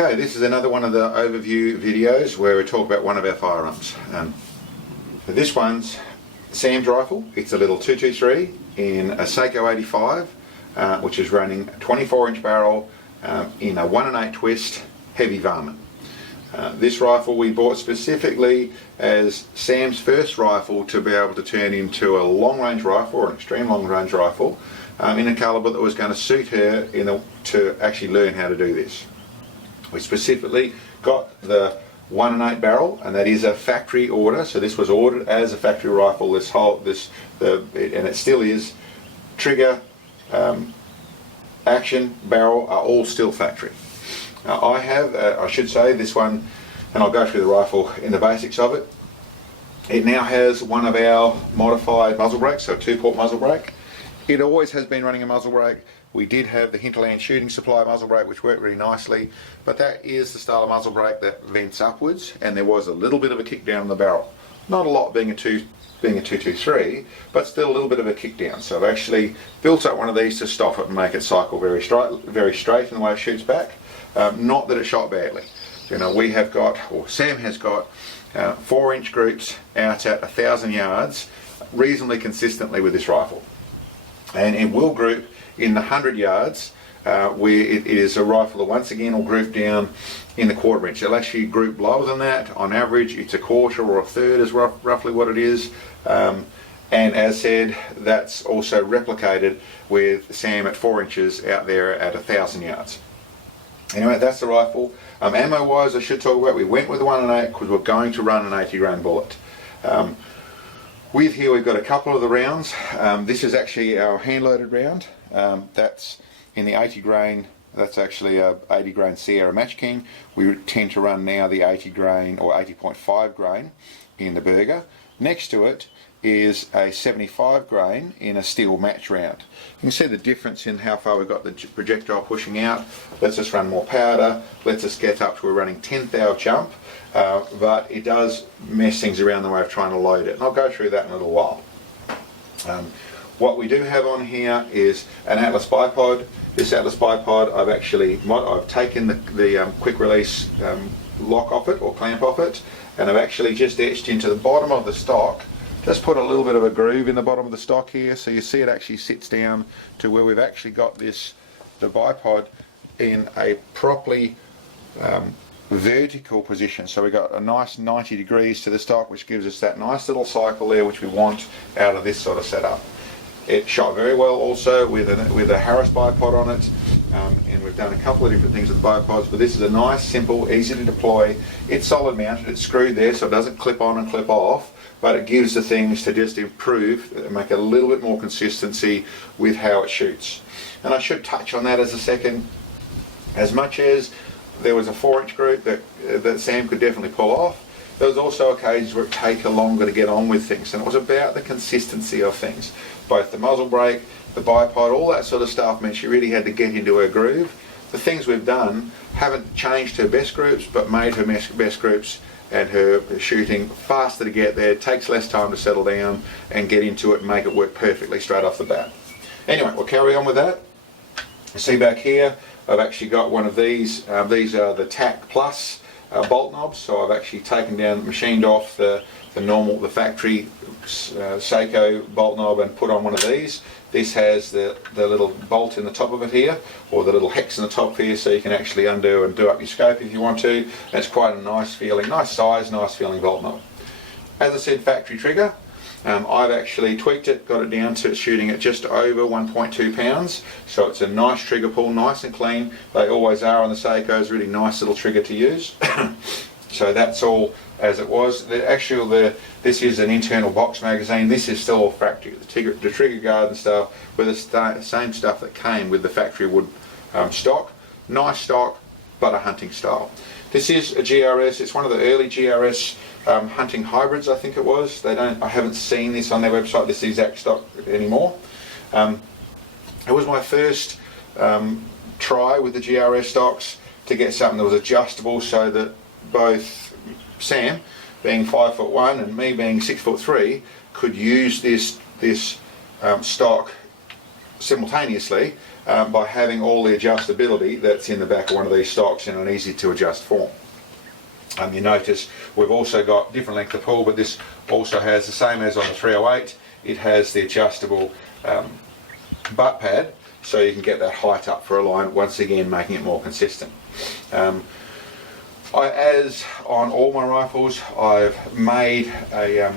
Okay, this is another one of the overview videos where we talk about one of our firearms. So this one's Sam's rifle. It's a little 223 in a SAKO 85, which is running a 24-inch barrel in a 1/8 twist heavy varmint. This rifle we bought specifically as Sam's first rifle to be able to turn into a long-range rifle, or an extreme long-range rifle, in a calibre that was going to suit her to actually learn how to do this. We specifically got the 1/8 barrel, and that is a factory order. So this was ordered as a factory rifle. And it still is. Trigger, action, barrel are all still factory. I should say this one, and I'll go through the rifle in the basics of it. It now has one of our modified muzzle brakes, so a 2-port muzzle brake. It always has been running a muzzle brake. We did have the Hinterland shooting supply muzzle brake, which worked really nicely, but that is the style of muzzle brake that vents upwards, and there was a little bit of a kick down in the barrel. Not a lot, being a 223, but still a little bit of a kick down. So I've actually built up one of these to stop it and make it cycle very straight in the way it shoots back. Not that it shot badly. You know, we have got, or Sam has got, 4-inch groups out at 1,000 yards reasonably consistently with this rifle, and it will group in the 100 yards, where it is a rifle that once again will group down in the 1/4 inch. It'll actually group lower than that. On average, it's a 1/4 or a 1/3 is roughly what it is. And as said, that's also replicated with Sam at 4 inches out there at 1,000 yards. Anyway, that's the rifle. Ammo wise, I should talk about, we went with the 1/8 because we're going to run an 80 grain bullet. With here we've got a couple of the rounds. This is actually our hand loaded round. That's in the 80 grain, that's actually a 80 grain Sierra Match King. We tend to run now the 80 grain or 80.5 grain in the Berger. Next to it is a 75 grain in a steel match round. You can see the difference in how far we've got the projectile pushing out. Lets us run more powder, lets us get up to a running 10th thou jump, but it does mess things around the way of trying to load it, and I'll go through that in a little while. What we do have on here is an Atlas bipod. This Atlas bipod, I've taken the quick release lock off it, or clamp off it, and I've actually just etched into the bottom of the stock. Just put a little bit of a groove in the bottom of the stock here, so you see it actually sits down to where we've actually got the bipod in a properly vertical position. So we've got a nice 90 degrees to the stock, which gives us that nice little cycle there which we want out of this sort of setup. It shot very well also with a Harris bipod on it, and we've done a couple of different things with the bipods, but this is a nice, simple, easy to deploy. It's solid mounted, it's screwed there, so it doesn't clip on and clip off, but it gives the things to just improve, make a little bit more consistency with how it shoots. And I should touch on that as a second. As much as there was a 4-inch group that Sam could definitely pull off, there was also occasions where it take longer to get on with things, and it was about the consistency of things. Both the muzzle brake, the bipod, all that sort of stuff meant she really had to get into her groove. The things we've done haven't changed her best groups, but made her best groups and her shooting faster to get there, takes less time to settle down and get into it and make it work perfectly straight off the bat. Anyway, we'll carry on with that. You see back here, I've actually got one of these. These are the TAC Plus bolt knobs, so I've actually taken down, machined off the factory SAKO bolt knob and put on one of these. This has the little bolt in the top of it here, or the little hex in the top here, so you can actually undo and do up your scope if you want to. That's quite a nice feeling, nice size, nice feeling bolt knob. As I said, factory trigger. I've actually tweaked it, got it down to shooting at just over 1.2 pounds, so it's a nice trigger pull, nice and clean. They always are on the SAKOs, really nice little trigger to use. So that's all as it was. This is an internal box magazine. This is still all factory. The trigger guard and stuff with the same stuff that came with the factory wood stock. Nice stock, but a hunting style. This is a GRS. It's one of the early GRS hunting hybrids, I think it was. I haven't seen this on their website, this exact stock anymore. It was my first try with the GRS stocks to get something that was adjustable, so that both Sam, being 5'1" and me being 6'3", could use this stock simultaneously by having all the adjustability that's in the back of one of these stocks in an easy to adjust form. You notice we've also got different length of pull, but this also has the same as on the 308. It has the adjustable butt pad, so you can get that height up for a line, once again making it more consistent. As on all my rifles, I've made a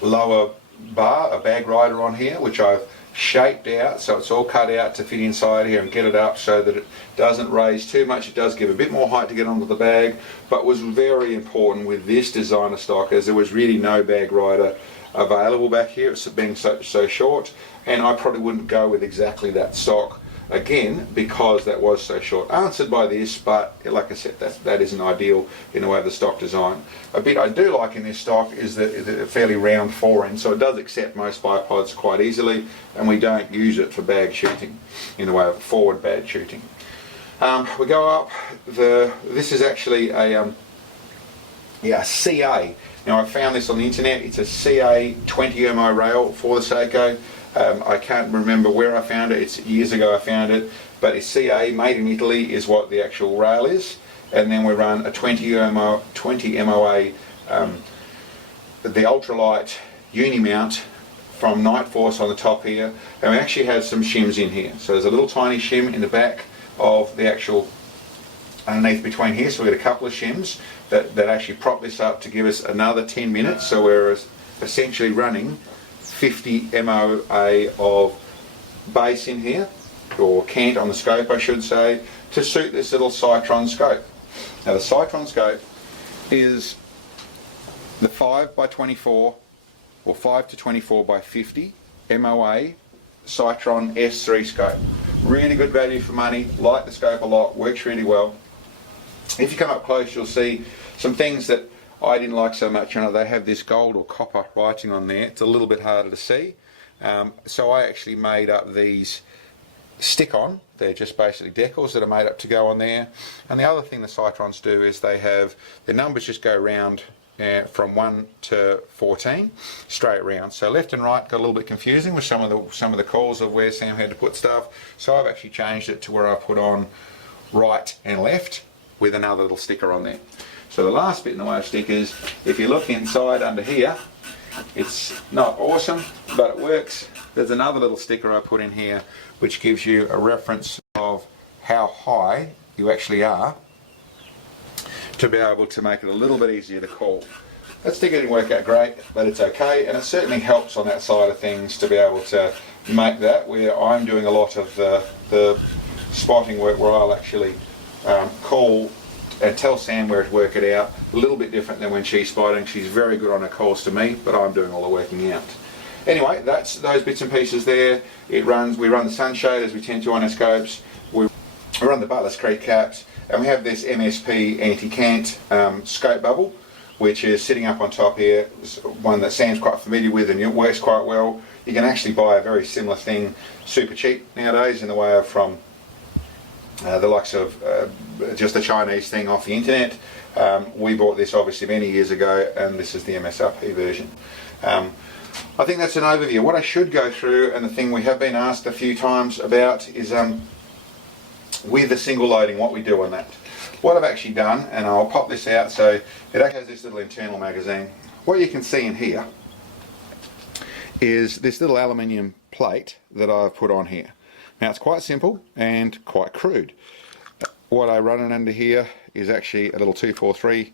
lower bar, a bag rider on here, which I've shaped out so it's all cut out to fit inside here and get it up so that it doesn't raise too much. It does give a bit more height to get onto the bag, but was very important with this designer stock as there was really no bag rider available back here. It's being so short, and I probably wouldn't go with exactly that stock again because that was so short. Answered by this, but like I said, that isn't ideal in the way of the stock design. A bit I do like in this stock is the fairly round forend, so it does accept most bipods quite easily, and we don't use it for bag shooting in the way of forward bag shooting. We go up, this is actually a CA. Now I found this on the internet. It's a CA 20 MO rail for the SAKO. I can't remember where I found it. It's years ago I found it, but it's CA, made in Italy, is what the actual rail is. And then we run a 20 MOA, the ultralite unimount from Nightforce on the top here, and we actually have some shims in here. So there's a little tiny shim in the back of the actual, underneath between here, so we've got a couple of shims that actually prop this up to give us another 10 minutes, so we're essentially running 50 MOA of base in here, or cant on the scope I should say, to suit this little Sightron scope. Now the Sightron scope is the 5x24 or 5 to 24 by 50 MOA Sightron S3 scope. Really good value for money, like the scope a lot, works really well. If you come up close you'll see some things that I didn't like so much. You know, they have this gold or copper writing on there. It's a little bit harder to see. So I actually made up these stick-on. They're just basically decals that are made up to go on there. And the other thing the Sightrons do is they have, their numbers just go round from 1 to 14, straight round. So left and right got a little bit confusing with some of the calls of where Sam had to put stuff. So I've actually changed it to where I put on right and left with another little sticker on there. So the last bit in the way of stickers, if you look inside under here, it's not awesome, but it works. There's another little sticker I put in here which gives you a reference of how high you actually are to be able to make it a little bit easier to call. That sticker didn't work out great, but it's okay, and it certainly helps on that side of things to be able to make that, where I'm doing a lot of the spotting work where I'll actually call and tell Sam where to work it out. A little bit different than when she's spotting. She's very good on her calls to me, but I'm doing all the working out. Anyway, that's those bits and pieces there. We run the sunshade as we tend to on our scopes. We run the Butler's Creek caps, and we have this MSP anti-cant scope bubble, which is sitting up on top here. It's one that Sam's quite familiar with and it works quite well. You can actually buy a very similar thing super cheap nowadays in the way of from the likes of just a Chinese thing off the internet. We bought this obviously many years ago, and this is the MSRP version. I think that's an overview. What I should go through, and the thing we have been asked a few times about, is with the single loading, what we do on that. What I've actually done, and I'll pop this out, so it actually has this little internal magazine. What you can see in here is this little aluminium plate that I've put on here. Now it's quite simple and quite crude. What I run it under here is actually a little 243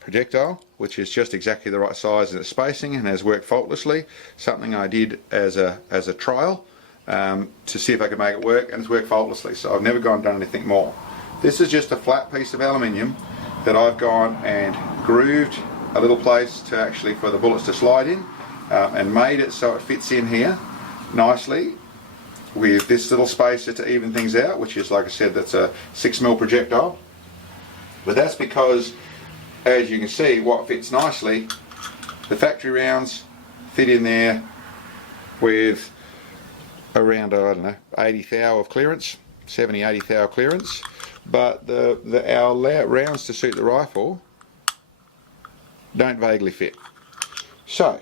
projectile, which is just exactly the right size and its spacing and has worked faultlessly. Something I did as a trial to see if I could make it work, and it's worked faultlessly, so I've never gone and done anything more. This is just a flat piece of aluminium that I've gone and grooved a little place to actually for the bullets to slide in, and made it so it fits in here nicely with this little spacer to even things out, which is, like I said, that's a 6mm projectile. But that's because, as you can see, what fits nicely, the factory rounds fit in there with around, I don't know, 80 thou of clearance, 70, 80 thou clearance, but our rounds to suit the rifle don't vaguely fit. So,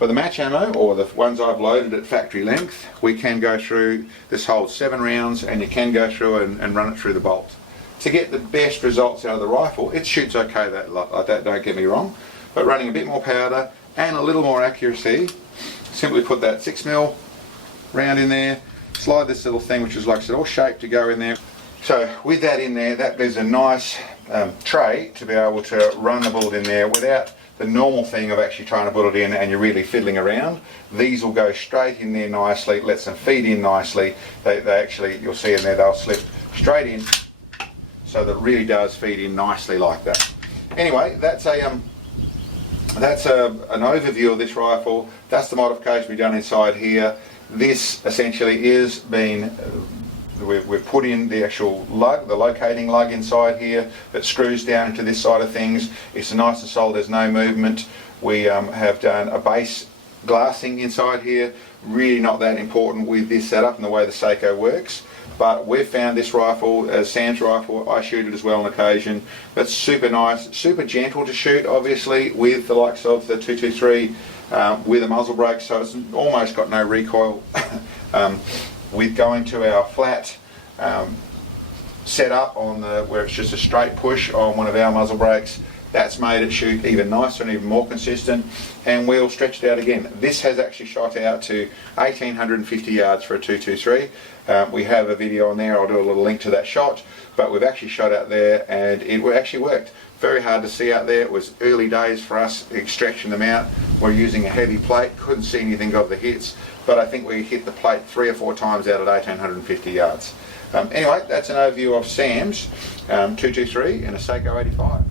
For the match ammo, or the ones I've loaded at factory length, we can go through, this holds 7 rounds, and you can go through and run it through the bolt. To get the best results out of the rifle, it shoots okay like that, don't get me wrong, but running a bit more powder and a little more accuracy, simply put that 6mm round in there, slide this little thing, which is like I said, all shaped to go in there. So with that in there, that gives a nice tray to be able to run the bullet in there without the normal thing of actually trying to put it in and you're really fiddling around. These will go straight in there nicely, lets them feed in nicely. They actually, you'll see in there, they'll slip straight in, so that it really does feed in nicely like that. Anyway, that's an overview of this rifle. That's the modification we've done inside here. This essentially is being we've put in the actual lug, the locating lug inside here that screws down into this side of things. It's nice and solid, there's no movement. We have done a base glassing inside here, really not that important with this setup and the way the SAKO works. But we've found this rifle, Sam's rifle, I shoot it as well on occasion, but super nice, super gentle to shoot obviously with the likes of the 223 with a muzzle brake, so it's almost got no recoil. With going to our flat setup on where it's just a straight push on one of our muzzle brakes, that's made it shoot even nicer and even more consistent, and we'll stretch it out again. This has actually shot out to 1850 yards for a 223. We have a video on there, I'll do a little link to that shot, but we've actually shot out there and it actually worked. Very hard to see out there, it was early days for us stretching them out. We're using a heavy plate, couldn't see anything of the hits, but I think we hit the plate 3 or 4 times out at 1850 yards. Anyway, that's an overview of Sam's 223 and a SAKO 85.